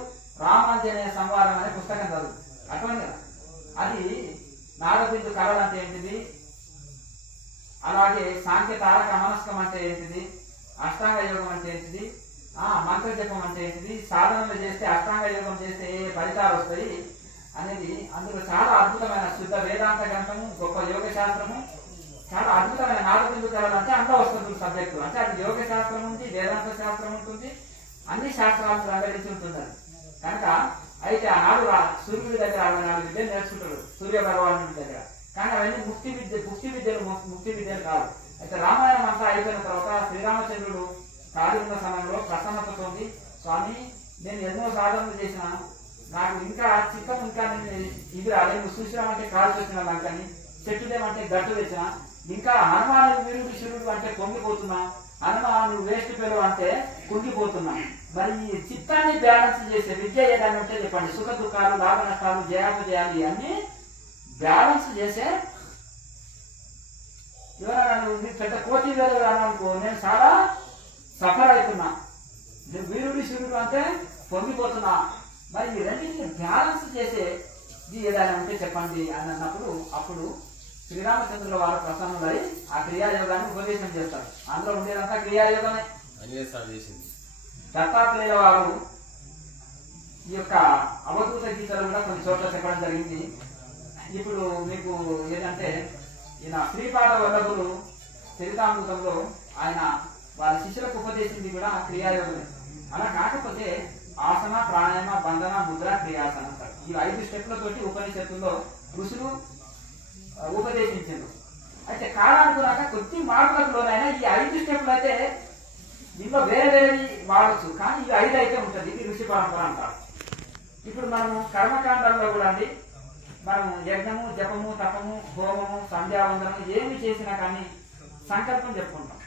రామాంజనేయ సంవాదం అనే పుస్తకం చదువు. అటువంటి కదా అది నాగబిందు కళలు అంటే ఏంటిది, అలాగే సాంఖ్య తారక మనస్కం అంటే ఏంటిది, అష్టాంగ యోగం అంటే ఏంటిది, మంత్ర జపం అంటే ఏంటిది, సాధనలు చేస్తే అష్టాంగ యోగం చేస్తే ఏ ఫలితాలు వస్తాయి అనేది అందులో చాలా అద్భుతమైన శుద్ధ వేదాంత గ్రంథము, గొప్ప యోగ శాస్త్రము, చాలా అద్భుతమైన నాగబిందు కళలు అంటే అందులో వస్తుంది సబ్జెక్టు. అంటే అది యోగ శాస్త్రం ఉంది, వేదాంత శాస్త్రం ఉంటుంది, అన్ని శాస్త్రాలను రంగరించి ఉంటుంది అది. కనుక అయితే ఆనాడు సూర్యుడి దగ్గర 64 విద్యలు నేర్చుకుంటాడు, సూర్య భగవానుడి దగ్గర. కానీ అవన్నీ ముక్తి విద్యలు కాదు. అయితే రామాయణం అంతా అయిపోయిన తర్వాత శ్రీరామచంద్రుడు ఖాళీ ఉన్న సమయంలో ప్రసన్నతతో, స్వామి నేను ఎన్నో సాధనలు చేసిన, నాకు ఇంకా చిత్తం ఇంకా ఇది రాలేదు, నువ్వు చూసినామంటే కాలు వచ్చిన లంకని, చెట్టుదేమంటే గట్టు తెచ్చిన, ఇంకా హనుమాను వీరుడు శివుడు అంటే పొంగిపోతున్నా, హనుమాను నువ్వు వేస్ట్ పేరు అంటే కుంగిపోతున్నా. మరి ఈ చిత్తాన్ని బ్యాలెన్స్ చేసే విద్య ఏదైనా ఉంటే చెప్పండి. సుఖ దుఃఖాలు, లాభ నష్టాలు, జయాపజయాలు ఇవన్నీ బ్యాలెన్స్ చేసే ఎవరైనా నువ్వు పెద్ద కోటి వేలు అనుకో, నేను చాలా సఫర్ అవుతున్నా, వీరుడి శివుడు అంటే పొంగిపోతున్నా. మరి ఈ రెండింటిని బ్యాలెన్స్ చేసే ఇది ఏదైనా ఉంటే చెప్పండి అని అన్నప్పుడు అప్పుడు శ్రీరామచంద్రుల వారు ప్రసన్నులై ఆ క్రియాయోగాన్ని ఉపదేశం చేస్తారు. అందులో ఉండేదంతా క్రియాయోగమే. దత్తాత్రేయుల వారు ఈ యొక్క అవధూత గీతలు కూడా కొన్ని చోట్ల చెప్పడం జరిగింది. ఇప్పుడు మీకు ఏదంటే ఈయన శ్రీపాద వల్లభులు చరితామృతంలో ఆయన వారి శిష్యులకు ఉపదేశింది కూడా క్రియాయోగమే. అలా కాకపోతే ఆసన, ప్రాణాయామ, బంధన, ముద్ర, క్రియాసన అంటారు. ఈ 5 స్టెప్లతోటి ఉపనిషత్తుల్లో ఋషులు ఉపదేశించారు. అయితే కాలానుగుణంగా కొద్ది మార్పులకు లోనైనా ఈ 5 స్టెప్లు అయితే దీంట్లో వేరే వేరేవి వాడచ్చు, కానీ ఈ 5 అయితే ఉంటుంది. ఇది ఋషి పరంపర అంటారు. ఇప్పుడు మనము కర్మకాండాల్లో కూడా అండి, మనం యజ్ఞము, జపము, తపము, హోమము, సంధ్యావందనము ఏమి చేసినా కానీ సంకల్పం చెప్పుకుంటాం.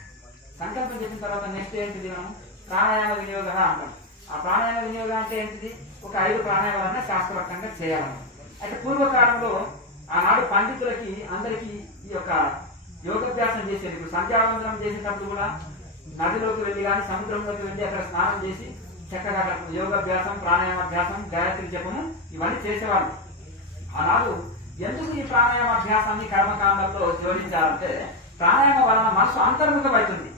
సంకల్పం చెప్పిన తర్వాత నెక్స్ట్ ఏంటిది, మనం ప్రాణాయామ వినియోగ అంటాం. ఆ ప్రాణాయామ వినియోగం అంటే ఏంటిది, ఒక 5 ప్రాణాయామాలన్నా శాస్త్రవక్తంగా చేయాలన్నమాట. అయితే పూర్వకాలంలో ఆనాడు పండితులకి అందరికీ ఈ యొక్క యోగాభ్యాసం చేసేది. ఇప్పుడు సంధ్యావందనం చేసేటప్పుడు కూడా నదిలోకి వెళ్ళి కానీ సముద్రంలోకి వెళ్ళి అక్కడ స్నానం చేసి చక్కగా యోగాభ్యాసం, ప్రాణాయామాభ్యాసం, గాయత్రి జపము ఇవన్నీ చేసేవాళ్ళు. ఆనాడు ఎందుకు ఈ ప్రాణాయామాభ్యాసాన్ని కర్మకాండంలో జోడించాలంటే ప్రాణాయామం వలన మనసు అంతర్ముఖం అవుతుంది.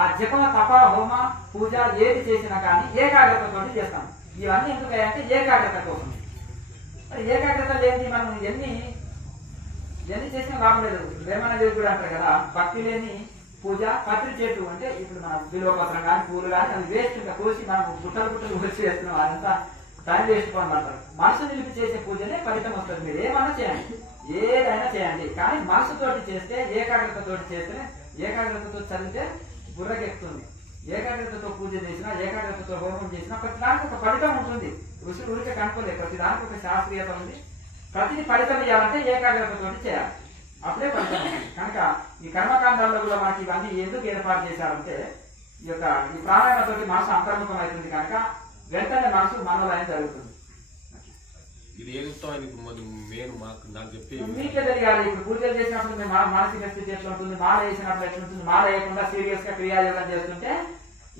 ఆ జప, తప, హోమ, పూజ ఏది చేసినా కానీ ఏకాగ్రతతో చేస్తాం. ఇవన్నీ ఎందుకంటే ఏకాగ్రత కోసం. మరి ఏకాగ్రత లేని మనం ఎన్ని చేసినా లాభం లేదు. వేమనదేవి కూడా అంటారు కదా, భక్తి లేని పూజ పత్రి చేటు. అంటే ఇప్పుడు మనం బిల్వపత్రం కానీ పూలు కానీ అది వేస్ట్, ఇంకా కోసి మనం గుట్టలు వచ్చి వేస్తున్నాం, అదంతా టైం వేస్ట్ పని అంటారు. మనసు నిలిపి చేసే పూజనే ఫలితం వస్తుంది. మీరు ఏమన్నా చేయండి, ఏదైనా చేయండి, కానీ మనసుతోటి చేస్తే, ఏకాగ్రతతోటి చేస్తేనే, ఏకాగ్రతతో చదివితే బుర్రకెక్కుతుంది. ఏకాగ్రతతో పూజ చేసినా, ఏకాగ్రతతో హోమం చేసినా ప్రతి దానికి ఒక ఫలితం ఉంటుంది. ఋషులు ఊరికే కనుక్కోలేదు, ప్రతి దానికి ఒక శాస్త్రీయత ఉంది. ప్రతిని ఫలితం ఇవ్వాలంటే ఏకాగ్రతతో చేయాలి, అప్పుడే ఫలితం ఉంది. కనుక ఈ కర్మకాండాల్లో కూడా మనకి ఇవన్నీ ఎందుకు ఏర్పాటు చేశారంటే ఈ యొక్క ఈ ప్రాణాయామతో మనసు అంతర్ముఖం అవుతుంది కనుక వెంటనే మనసు మనోలయం జరుగుతుంది. ఇది ఏది ఉత్తమం ఇప్పుడు నేను నాకు చెప్పి మీకే తెలియాలి. ఇప్పుడు పూజలు చేసినప్పుడు మీ మానసిక స్థితి ఎట్లా ఉంటుంది, మాల వేసినప్పుడు ఎట్లుంటుంది, మాల వేయకుండా సీరియస్ గా క్రియాయోగం చేస్తుంటే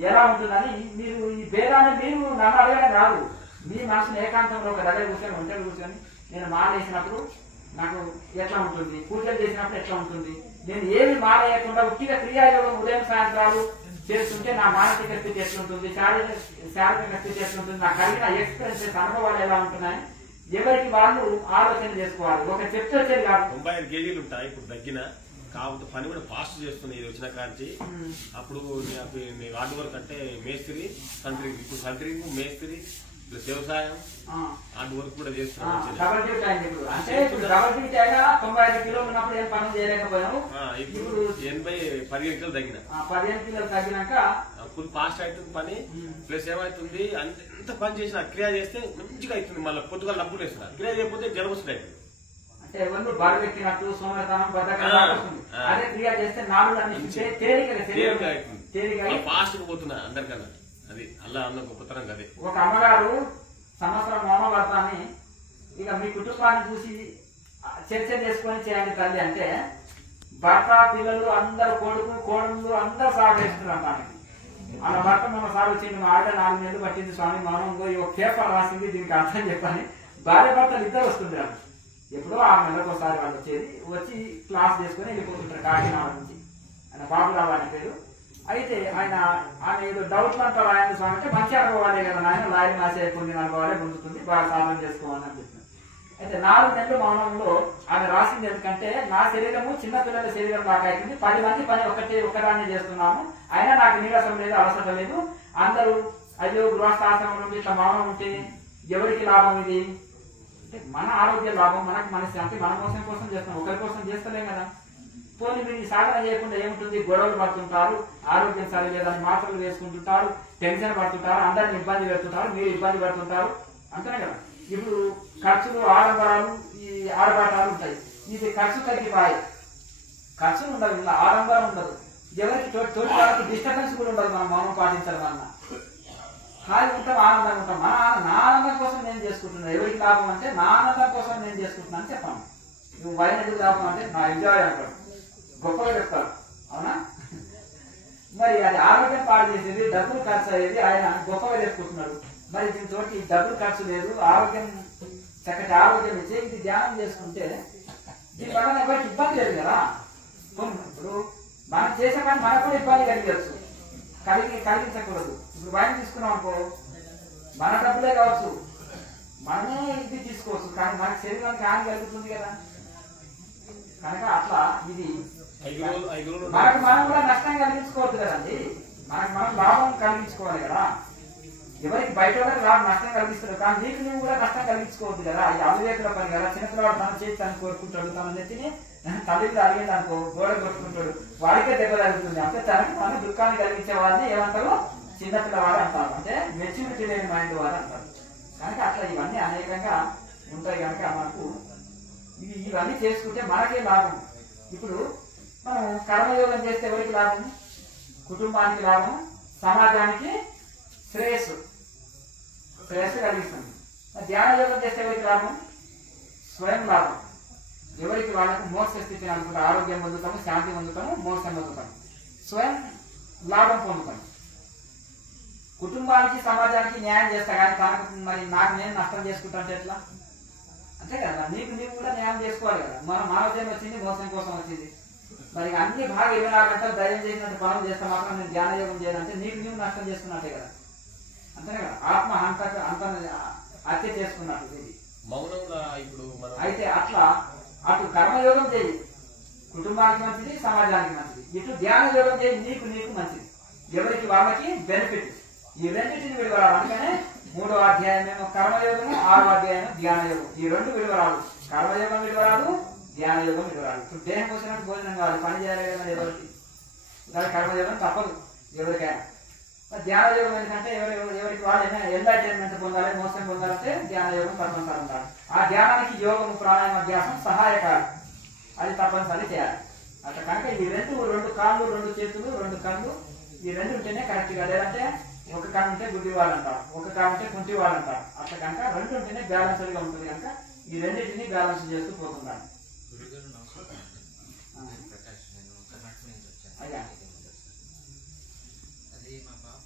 ఎలా ఉంటుందని మీరు ఈ భేదాన్ని మీరు నన్ను అడగడం రాదు. మీ మనసుని ఏకాంతంలో ఒక దగ్గర కూర్చొని ఒంటరి కూర్చొని నేను మాల వేసినప్పుడు నాకు ఎట్లా ఉంటుంది, పూజలు చేసినప్పుడు ఎట్లా ఉంటుంది, నేను ఏమి మాల వేయకుండా ఉట్టిగా క్రియాయోగం ఉదయం సాయంత్రాలు చేస్తుంటే నా మానసిక స్థితి ఎట్లుంటుంది, శారీరక స్థితి ఎట్లుంటుంది, నాకు కలిగిన ఎక్స్పీరియన్సెస్ అనుభవాలు ఎలా ఉంటున్నాయి ఎవరికి వాళ్ళు ఆలోచన చేసుకోవాలి. ఒక చెప్తే వచ్చేది కాదు. 95 కేజీలు ఉంటాయి ఇప్పుడు తగ్గిన, కాబట్టి పని కూడా ఫాస్ట్ చేస్తున్నాయి ఇది వచ్చిన కాంచి. అప్పుడు హార్డ్ వర్క్ అంటే మేస్త్రి సెంటరింగ్, ఇప్పుడు సెంటరింగ్ మేస్త్రి ప్లస్ వ్యవసాయం హార్డ్ వర్క్ కూడా చేస్తున్నాం. డబల్ డ్యూటీ అయింది ఇప్పుడు. అంటే ఇప్పుడు డబల్ డ్యూటీ అయినా 95 కిలోలు ఉన్నప్పుడు ఏం పనులు చేయలేకపోయాము. ఇప్పుడు 15 కిలోలు తగ్గిన, 15 కిలోలు తగ్గినాక ఫుల్ ఫాస్ట్ అవుతుంది పని. ప్లస్ ఏమవుతుంది అంత పని చేసిన క్రియ చేస్తే మంచిగా అవుతుంది. మళ్ళీ పొద్దుగా డబ్బులు వేస్తున్నారు, క్రియ చేయకపోతే జలం వస్తుంది. అంటే ఎవరు బరువు ఎక్కినట్టు సోమరతనం బద్దకం అదే క్రియ చేస్తే నాలుగు తేలిక ఫాస్ట్ గా పోతున్నా అందరికన్నా. అది అల్లా అన్న గొప్పతనం కదే. ఒక అమ్మగారు సంవత్సరం మౌనవ్రతాన్ని ఇక మీ కుటుంబాన్ని చూసి చర్చ చేసుకొని చేయండి తల్లి అంటే భర్త పిల్లలు అందరు కొడుకు కోడళ్ళు అందరూ సహకరిస్తున్నారు దానికి. అలా భర్త మన సార్ వచ్చింది, మా ఆడ 4 నెలలు పట్టింది స్వామి మౌనంలో ఈ ఒక పేపర్ రాసింది దీనికి అర్థం చెప్పని భార్య భర్తలు ఇద్దరు వస్తుంది. వాళ్ళు ఎప్పుడో 6 నెలలకు ఒకసారి వాళ్ళు వచ్చి క్లాస్ చేసుకుని వెళ్ళిపోతుంటారు కాకినాడ నుంచి. ఆయన బాబురావు అనే పేరు. అయితే ఆయన ఏదో డౌట్లు అంటారు ఆయన స్వామి అంటే మంచి అనుభవాలే కదా ఆయన లాయర్ మాసే కొన్ని అనుభవాలే పొందుతుంది, బాగా సాధన చేసుకోవాలని అని చెప్పినారు. అయితే 4 నెలలు మౌనంలో ఆమె రాసింది ఎందుకంటే నా శరీరము చిన్నపిల్లల శరీరం లాగా అవుతుంది, 10 మంది పని ఒకదాన్ని చేస్తున్నాము, అయినా నాకు నీరసం లేదు, అలసట లేదు. అందరూ అయ్యో గృహస్థాశ్రమం ఇట్లా మౌనం ఉంటే ఎవరికి లాభం ఇది అంటే మన ఆరోగ్య లాభం, మనకి మనశ్శాంతి, మన కోసం చేస్తాం, ఒకరి కోసం చేస్తలేం కదా. పోనీ మీరు సాధన చేయకుండా ఏముంటుంది, గొడవలు పడుతుంటారు, ఆరోగ్యం సరిలేదని మాత్రలు వేసుకుంటుంటారు, టెన్షన్ పడుతుంటారు, అందరిని ఇబ్బంది పెడుతుంటారు, మీరు ఇబ్బంది పడుతుంటారు, అంతనే కదా. ఇప్పుడు ఖర్చులు ఆడంబరాలు ఈ ఆడబాటాలు ఉంటాయి. ఇది ఖర్చు తగ్గిపోయి ఖర్చులు ఉండదు, ఇలా ఆడంబరం ఉండదు, ఎవరికి తోటి వాళ్ళకి డిస్టర్బెన్స్ కూడా ఉండదు. మనం మౌనం పాటించాలి, మన హాయి ఉంటాం, ఆనందంగా ఉంటాం. నా ఆనందం కోసం నేను చేసుకుంటున్నాను, ఎవరికి లాభం అంటే నా ఆనందం కోసం నేను చేసుకుంటున్నాను అని చెప్పాను. నువ్వు వైన్ ఎందుకు లాభం అంటే నా ఎంజాయ్ అంటాడు, గొప్పగా చెప్తారు, అవునా. మరి అది ఆరోగ్యం పాడు చేసేది, డబ్బులు ఖర్చు అయ్యేది ఆయన గొప్పగా చెప్పుకుంటున్నాడు. మరి దీంతో డబ్బులు ఖర్చు లేదు, ఆరోగ్యం చక్కటి ఆరోగ్యం ఇచ్చే ఇది ధ్యానం చేసుకుంటే దీనివల్ల ఎవరికి ఇబ్బంది లేదు కదా. ఇప్పుడు మనం చేసే పని మనకు కూడా ఇబ్బంది కలిగచ్చు, కలిగించకూడదు. ఇప్పుడు వైన్ తీసుకున్నాం అనుకో, మన డబ్బులే కావచ్చు, మనమే ఇది తీసుకోవచ్చు, కానీ మన శరీరానికి హాని కలుగుతుంది కదా. కనుక అట్లా ఇది మనకు మనం కూడా నష్టం కలిగించుకోవద్దు కదండి, మనకు మనం లాభం కలిగించుకోవాలి కదా. ఎవరికి బయట వాళ్ళకి నష్టం కలిగిస్తారు, కానీ నీకు నువ్వు కూడా నష్టం కలిగించుకోవద్దు కదా. ఇది అవివేకుల పని కదా. చిన్నపిల్లవాడు తన చేతి తను కోరుకుంటాడు, తన నెత్తిని తల్లికి అడిగింది అనుకో గోడ కొట్టుకుంటాడు, వాడికే దెబ్బ జరుగుతుంది. అంటే తనకి మన దుఃఖాన్ని కలిగించే వారిని ఏమంటారు, చిన్నపిల్లవాడు అంటారు, అంటే మెచ్యూరిటీ లేని మైండ్ వాడు అంటారు. కనుక అట్లా ఇవన్నీ అనేకంగా ఉంటాయి. కనుక మనకు ఇవన్నీ చేసుకుంటే మనకే లాభం. ఇప్పుడు మనం కర్మయోగం చేస్తే ఎవరికి లాభం, కుటుంబానికి లాభం, సమాజానికి శ్రేయస్సు కలిగిస్తుంది. ధ్యాన యోగం చేస్తే ఎవరికి లాభం, స్వయం లాభం, ఎవరికి వాళ్ళకు మోక్ష స్థితిని అనుకుంటే ఆరోగ్యం పొందుతాము, శాంతి పొందుతాము, మోక్షం పొందుతాము, స్వయం లాభం పొందుతాము. కుటుంబానికి సమాజానికి న్యాయం చేస్తా కానీ తనకు మరి నాకు నేను నష్టం చేసుకుంటా అంటే ఎట్లా, అంతే కదా. నీకు కూడా న్యాయం చేసుకోవాలి కదా. మన మానవజం వచ్చింది, మోసం కోసం వచ్చింది. మరి అన్ని బాగా 24 గంటలు ధైర్యం చేసినట్టు పనులు చేస్తే మాత్రం నేను ధ్యాన యోగం చేయాలంటే నీకు నష్టం చేసుకున్నట్టే కదా, అంతనే కదా. ఆత్మ అంత హత్య చేసుకున్నట్టు ఇది మౌనంగా. ఇప్పుడు అయితే అట్లా అటు కర్మయోగం చేయి, కుటుంబానికి మంచిది, సమాజానికి మంచిది. ఇటు ధ్యాన యోగం చేయి, నీకు మంచిది, ఎవరికి వాళ్ళకి బెనిఫిట్. ఈ రెండింటిని విడవరాలు. అందుకనే 3వ అధ్యాయమేమో కర్మయోగము, 6వ అధ్యాయం ధ్యాన యోగం. ఈ 2 విడవరాలు, కర్మయోగం విడవరాలు, ధ్యాన యోగం విడవరాలు. ఇప్పుడు దేహం వచ్చినట్టు భోజనం కావాలి, పని చేయాలి కదా ఎవరికి. దాని కర్మయోగం తప్పదు ఎవరికైనా. ధ్యాన యోగం ఎందుకంటే ఎవరికి వాళ్ళు ఎంటర్టైన్మెంట్ పొందాలి, మోసం పొందాలంటే ధ్యాన యోగం తప్పనిసరి ఉండాలి. ఆ ధ్యానానికి యోగము, ప్రాణాయామ, అభ్యాసం సహాయకాలు, అది తప్పనిసరి చేయాలి. అట్లా కనుక ఈ 2 కాళ్ళు, 2 చేతులు, 2 కళ్ళు, ఈ 2 ఉంటేనే కరెక్ట్ గా. లేదంటే ఒక కన్ను ఉంటే గుడ్డి వాళ్ళు అంటారు, ఒక కాలు ఉంటే కుంటి వాళ్ళు అంటారు. అట్లా కనుక 2 ఉంటేనే బ్యాలెన్స్డ్ గా ఉంటుంది. కనుక ఈ రెండింటిని బ్యాలెన్స్ చేస్తూ పోతున్నాను. అయ్యా అది మా పాప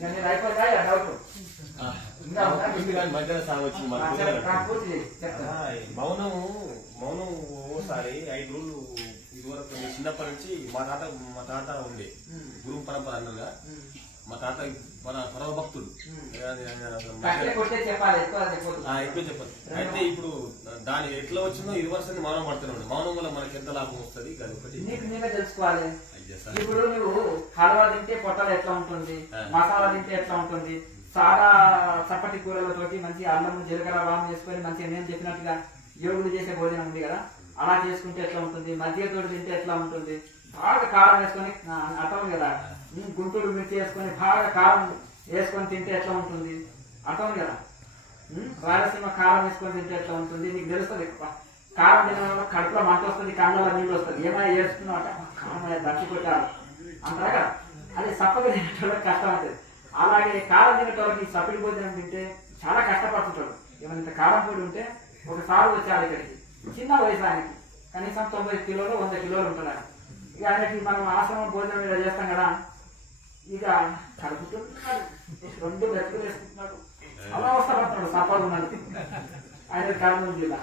ఇక నేను అయిపోయిందా డౌట్ ఇంకా ఉందా? ఉంది కానీ మధ్యాహ్నం సాగు వచ్చింది ఆ, మనకు. సరే, నాకు పూర్తి చేయి, చెప్తాను. మౌనం ఓసారి 5 రోజులు ఇదివరకు నేను చిన్నప్పటి నుంచి మా తాత ఉండే గురువు పరంపర అన్నగా మా తాత మన పరమ భక్తుడు కట్టే కొట్టే చెప్పాలి, ఎక్కువ చెప్పొద్దు. ఎక్కువ చెప్పదు. అయితే ఇప్పుడు దాని ఎట్లా వచ్చిందో ఇది వరుసని మౌనం పడుతున్నాడు. మౌనం వల్ల మనకి ఎంత లాభం వస్తుంది అది ఒకటి నీకు నీవే తెలుసుకోవాలి. అయ్యా ఇప్పుడు నువ్వు హల్వా తింటే పొట్టలు ఎట్లా ఉంటుంది, మసాలా తింటే ఎట్లా ఉంటుంది, సారా చప్పటి కూరలతోటి మంచి అన్నం జీలకర్ర వాము చేసుకొని మంచిగా నేను చెప్పినట్టుగా యోగులు చేసే భోజనం ఉంది కదా, అలా చేసుకుంటే ఎట్లా ఉంటుంది, మజ్జిగతోటి తింటే ఎట్లా ఉంటుంది, బాగా కారం వేసుకొని అర్థం కదా, గుంటూరు మిర్చి వేసుకొని బాగా కారం వేసుకొని తింటే ఎట్లా ఉంటుంది అర్థం కదా, రాయలసీమ కారం వేసుకొని తింటే ఎట్లా ఉంటుంది నీకు తెలుస్తుంది. కారం తినడం వల్ల కడుపులో మంట వస్తుంది, కళ్ళలో నీళ్ళు వస్తుంది, ఏమైనా వేసుకున్నావు అంటే కారం దచ్చిపెట్టారు అంటారా కదా, అది సప్పగా తినేటోళ్ళకి కష్టం అవుతుంది. అలాగే కారం తినేటోళ్ళకి సప్పటి భోజనం తింటే చాలా కష్టపడుతుంటాడు. ఏమైనా కారం పొడి ఉంటే ఒకసారి వచ్చాడు ఇక్కడికి, చిన్న వయసు ఆయనకి, కనీసం 90 కిలోలు 100 కిలోలు ఉంటున్నాడు. ఇక ఆయనకి మనం ఆశ్రమం భోజనం మీద చేస్తాం కదా, ఇక కడుపుతున్నాడు, 2 గట్టులు వేసుకుంటున్నాడు, అలా వస్తాడు సప్పగా ఉన్నాడు ఆయన కర్నూలు జిల్లా.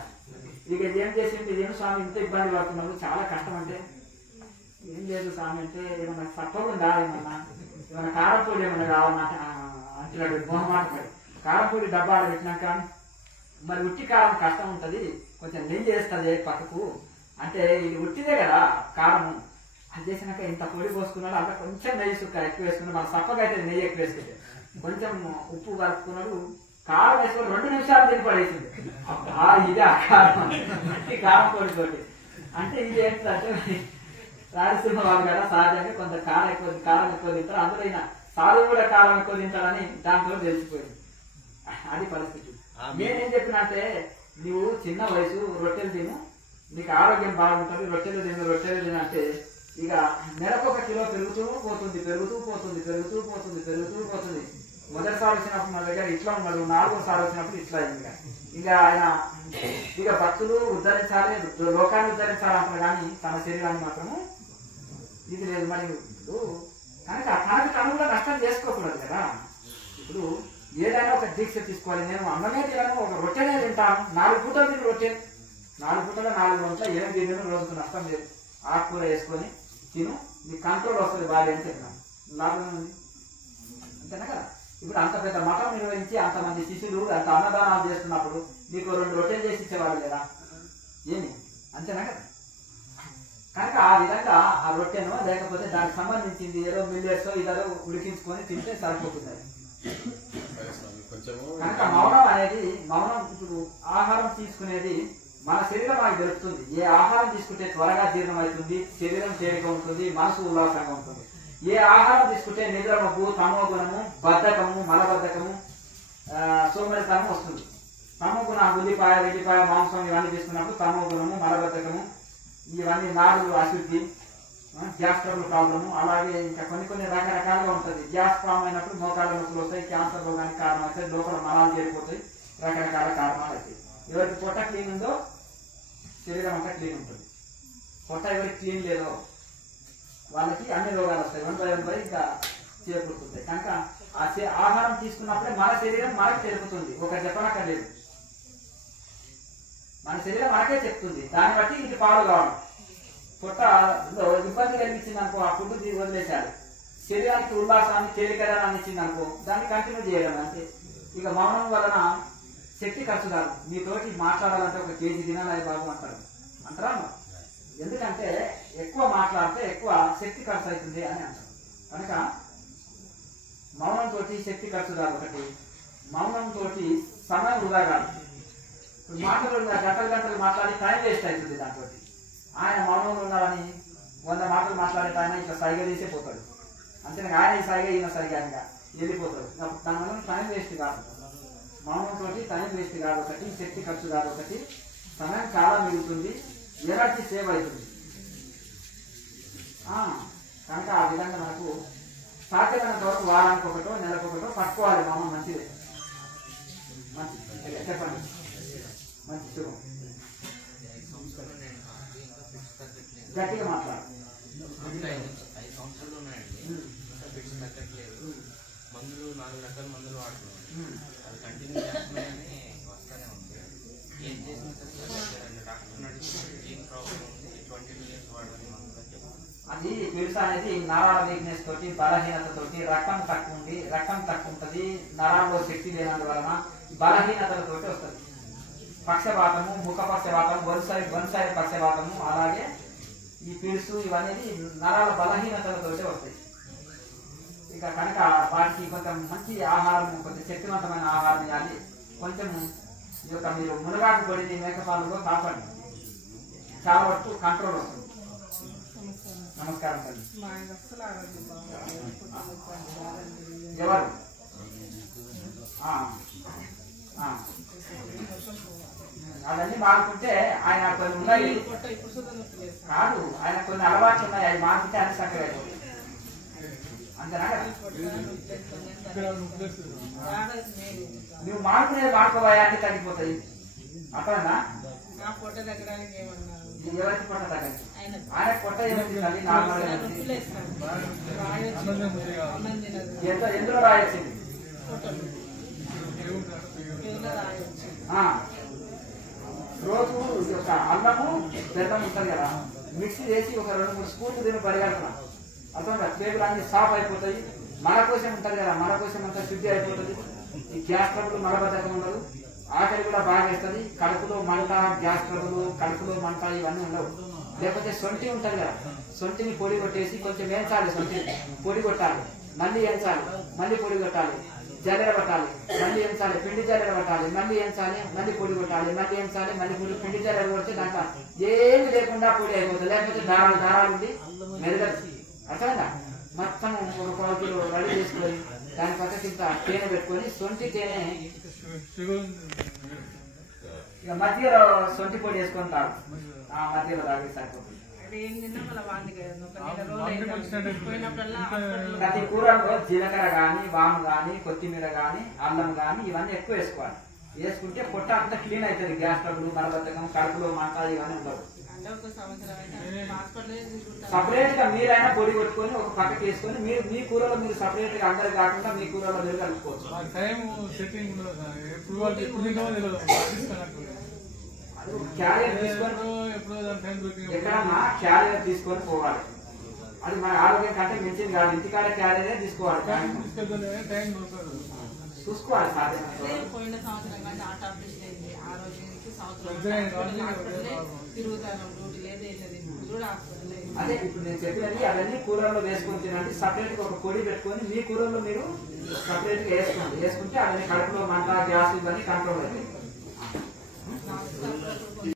ఇక ఏం చేసింది, ఏం స్వామి ఇంత ఇబ్బంది పడుతున్నాడు, చాలా కష్టం అంటే, ఏం లేదు స్వామి అంటే ఏమన్నా సప్పగా ఉందా, ఏమన్నా కారపొడి ఏమన్నా కావాలన్నా అంటున్నాడు మొహమాట పడి. కారపొడి డబ్బా పెట్టినాక మరి ఉట్టి కారం కష్టం ఉంటది, కొంచెం నెయ్యి వేస్తుంది పక్కకు అంటే ఇది ఉట్టిదే కదా కారము, అది చేసినాక ఇంత పొడి పోసుకున్నాడు, అంత కొంచెం నెయ్యి సుక్క ఎక్కువ వేసుకున్నాడు, మన సప్పగా అయితే నెయ్యి ఎక్కువ వేసుకుంటే కొంచెం ఉప్పు కలుపుకున్నాడు, కారం వేసుకొని 2 నిమిషాలు తిని పడేసింది. ఇదే ఆ కారం, ఉట్టి కారం పొడి తోటి. అంటే ఇది ఏంటంటే రాయలసీమ వాళ్ళు కదా సహజంగా కొంత కారం ఎక్కువ తింటారు, అందులో అయినా సారు కూడా కారం ఎక్కువ తింటారని దాంట్లో తెలిసిపోయింది. అది పరిస్థితి. నేనేం చెప్పినా అంటే నువ్వు చిన్న వయసు రొట్టెలు తిను, నీకు ఆరోగ్యం బాగుంటుంది, రొట్టెలు తిను అంటే ఇక నెలకు 1 కిలో పెరుగుతూ పోతుంది. మొదటిసారి వచ్చినప్పుడు మన దగ్గర ఇట్లా ఉన్నాడు, 4వసారి వచ్చినప్పుడు ఇట్లా అయింది. ఇక ఆయన ఇక భక్తులు ఉద్ధరించాలి, లోకాన్ని ఉద్ధరించాలి అంటారు కానీ తన శరీరాన్ని మాత్రము ఇది లేదు. మరి ఇప్పుడు కనుక తను కూడా నష్టం చేసుకోకూడదు కదా. ఇప్పుడు ఏదైనా ఒక దీక్ష తీసుకోవాలి. నేను అన్నమే తినను, ఒక రొట్టెనే తింటాను, 4 పూటలు తిని రొట్టె, 4 పూటలు 4 గంటల 8 తినను, రోజుకు నష్టం లేదు. ఆకుకూర వేసుకొని తిను, నీకు కంట్రోల్ వస్తుంది బాడీ అని చెప్పినాను, లాభం ఉంది అంతేనా కదా. ఇప్పుడు అంత పెద్ద మఠం నిర్వహించి అంతమంది శిష్యులు అంత అన్నదానాలు చేస్తున్నప్పుడు నీకు 2 రొట్టెలు చేసి ఇచ్చేవాళ్ళు కదా, ఏమి అంతేనా కదా. కనుక ఆ విధంగా ఆ రొట్టెను లేకపోతే దానికి సంబంధించింది ఏదో మిల్లెట్స్ ఇదో ఉడికించుకొని తింటే సరిపోతుంది. కనుక మౌనం ఇప్పుడు ఆహారం తీసుకునేది మన శరీరం మనకు తెలుపుతుంది. ఏ ఆహారం తీసుకుంటే త్వరగా జీర్ణం అవుతుంది, శరీరం తేలిక ఉంటుంది, మనసు ఉల్లాసంగా ఉంటుంది. ఏ ఆహారం తీసుకుంటే నిద్రమబ్బు, తమోగుణము, బద్ధకము, మలబద్ధకము, సోమరితనం వస్తుంది. తమోగుణం ఉల్లిపాయ, వెల్లిపాయ, మాంసం ఇవన్నీ తీసుకున్నప్పుడు తమోగుణము, మలబద్ధకము, ఇవన్నీ నాలుగు అశుద్ధి, గ్యాస్ ట్రబుల్ ప్రాబ్లము, అలాగే ఇంకా కొన్ని రకరకాలుగా ఉంటుంది. గ్యాస్ ఫామ్ అయినప్పుడు మోకాళ్ళ నొప్పులు వస్తాయి, క్యాన్సర్ రోగానికి కారణం అవుతాయి, లోపల మలాలు చేరిపోతాయి, రకరకాల కారణాలు అవుతాయి. ఎవరికి పొట్ట క్లీన్ ఉందో శరీరం అంతా క్లీన్ ఉంటుంది. పొట్ట ఎవరికి క్లీన్ లేదో వాళ్ళకి అన్ని రోగాలు వస్తాయి, 1 by 1 ఇంకా చేకూరుతుంటాయి. కనుక ఆహారం తీసుకున్నప్పుడే మన శరీరం మనకు తెలుపుతుంది, ఒక చెప్పనక్కర్లేదు, మన శరీరం మనకే చెప్తుంది. దాన్ని బట్టి ఇది ఫాలో కావడం. పొట్టలో ఇబ్బంది కలిగించింది అనుకో, ఆ ఫుడ్ వదిలేశాడు. శరీరానికి ఉల్లాసాన్ని, తేలికదనాన్ని ఇచ్చింది అనుకో, దాన్ని కంటిన్యూ చేయడం అంతే. ఇక మౌనం వలన శక్తి ఖర్చు కాదు. మీతోటి మాట్లాడాలంటే 1 కేజీ తినాలి బాబు అంటారా? ఎందుకంటే ఎక్కువ మాట్లాడితే ఎక్కువ శక్తి ఖర్చు అవుతుంది అని అంటారు. కనుక మౌనంతో శక్తి ఖర్చు కాదు. ఒకటి మౌనంతో సమయం వృధా కాదు. ఇప్పుడు మాటలు గంటలు మాట్లాడి టైం వేస్ట్ అవుతుంది దాంతో. ఆయన మౌనంలో ఉన్నాడని 100 మాటలు మాట్లాడే ఆయన ఇట్లా సరిగా తీసే పోతాడు, అంతేనా. ఆయన సరిగా ఈయన సరిగా వెళ్ళిపోతాడు. దానివల్ల టైం వేస్ట్ కాదు. మౌనంతో టైం వేస్ట్ కాదు ఒకటి, శక్తి ఖర్చు కాదు ఒకటి, సమయం చాలా మిగులుతుంది, ఎనర్జీ సేవ్ అవుతుంది. కనుక ఆ విధంగా మనకు సాధ్యమైనంత వరకు వారానికి 1 నెలకు 1 పట్టుకోవాలి. మౌనం మంచిది, మంచిది. చెప్పండి, మంచి శుభం. గట్టిగా మాట్లాడు. 5 సంవత్సరాలు ఉన్నాయండి, బిడ్స్ తగ్గట్లేదు. మందులు 4 రకాల మందులు వాడుతున్నాం. అది కంటిన్యూ చేస్తున్నామని వస్తానే ఉంది. ఏం చేసినా సరే డాక్టర్ అడిగితే ఏం ప్రాబ్లం ఉంది, 22 ఇయర్స్ వాడమని మందులు అని చెప్పారు. అది పిలుసు అనేది నరాల వీక్నెస్ తోటి, బలహీనత తోటి, రక్తం తక్కువ ఉంటుంది, నరాల్లో శక్తి లేనందువలన బలహీనతలతోటి వస్తుంది. పక్షపాతము, ముఖ పక్షపాతము, వన్ సైడ్ పక్షపాతము, అలాగే ఈ పిలుసు ఇవన్నీ నరాల బలహీనతలతోటి వస్తాయి. ఇక కనుక వాటికి కొంచెం మంచి ఆహారం, కొంచెం శక్తివంతమైన ఆహారం ఇవ్వాలి. కొంచెం ఈ యొక్క మీరు మునగాకు పొడిని మేకపాలలో కాపాడి చాలా వరకు కంట్రోల్ వస్తుంది. నమస్కారం తల్లి. మా ఆయన అస్సలు ఆరోగ్యం బాగుంది. ఎవరు అవన్నీ మారుకుంటే ఆయన కొన్ని ఉన్నాయి కాదు, ఆయన కొన్ని అలవాట్లు ఉన్నాయి, అవి మారుకుంటే అన్ని చక్కగా అయిపోతుంది. అంతేనా కదా? నువ్వు మారుకునేది మారుకోవాయా అన్ని తగ్గిపోతాయి. అక్కడనా నా పొట్ట తగ్గడానికి ఏమన్నారు? ఎవరికి పొట్ట తగ్గదు, ఆయన పొట్ట ఏమైంది తల్లి? నార్మల్ ఎందులో రాయొచ్చింది? రోజు ఒక అల్లము బెల్లం ఉంటుంది కదా, మిక్సీ చేసి ఒక 2-3 స్పూన్లు దీన్ని పరిగెడుతున్నా అర్థం. పేగులు అన్ని సాఫ్ అయిపోతాయి. మన కోసం ఉంటుంది కదా, మన కోసం అంతా శుద్ధి అయిపోతుంది. ఈ గ్యాస్ ట్రబుల్, మలబద్ధకం ఉండదు. ఆకలి కూడా బాగా వేస్తుంది. కడుపులో మంట, గ్యాస్ ట్రబుల్, కడుపులో మంట ఇవన్నీ ఉండవు. లేకపోతే సొంటి ఉంటుంది కదా, సొంటిని పొడి కొట్టేసి కొంచెం వేయించాలి, సొంటిని పొడి కొట్టాలి, మళ్ళీ వేయించాలి, మళ్ళీ పొడి కొట్టాలి, జల్లెడ పట్టాలి, మళ్ళీ వేయించాలి, పిండి జల్లెడ పట్టాలి, మళ్ళీ వేయించాలి, మళ్ళీ పొడి కొట్టాలి, మళ్ళీ వేయించాలి, మళ్ళీ పిండి జల్లెడ కొడితే దాంట్లో ఏమి లేకుండా పొడి అయిపోతుంది. లేకపోతే దారాలు ఉండి మెరుగదు. అర్థమైందా? మొత్తం ఒక 1 కిలో రెడీ చేసుకొని దాని పక్కకి ఇంత తేనె పెట్టుకొని, సొంటి తేనె ఇక మధ్యలో సొంటి పొడి వేసుకొని తాగు. ఆ మధ్యలో తాగి సరిపోతుంది. ప్రతి కూరలో జీలకర్ర గాని, వాము గాని, కొత్తిమీర గాని, అల్లం గాని ఇవన్నీ ఎక్కువ వేసుకోవాలి. వేసుకుంటే పొట్ట అంతా క్లీన్ అవుతుంది. గ్యాస్ ట్రబుల్, మలబద్ధకం, కడుపులో మంట ఇవన్నీ ఉండవు. సపరేట్ గా మీరైనా పొడి కొట్టుకొని ఒక పక్కకి వేసుకొని మీరు మీ కూరలో మీరు సపరేట్ గా అందరు కాకుండా మీ కూరలో మీరు కలుపుకోవచ్చు. క్యారియర్ తీసుకొని ఎక్కడన్నా క్యారియర్ తీసుకొని పోవాలి. అది మన ఆరోగ్యం కంటే మంచిది కాదు. ఇంటికాడ క్యారియరే తీసుకోవాలి. చూసుకోవాలి సాధ్యమే. పోయిన సంవత్సరం కానీ ఆట ఆపరేషన్ అయింది. ఆరోగ్యానికి సంవత్సరం తిరుగుతాను, డ్యూటీ లేదు, అదే ఇప్పుడు నేను చెప్పినది అవన్నీ కూరల్లో వేసుకొని తినండి. సపరేట్ గా ఒక పొడి పెట్టుకొని మీ కూరల్లో మీరు సపరేట్ గా వేసుకోండి. వేసుకుంటే అవన్నీ కడుపులో మంట, గ్యాస్ ఇవన్నీ కంట్రోల్ అవుతాయి.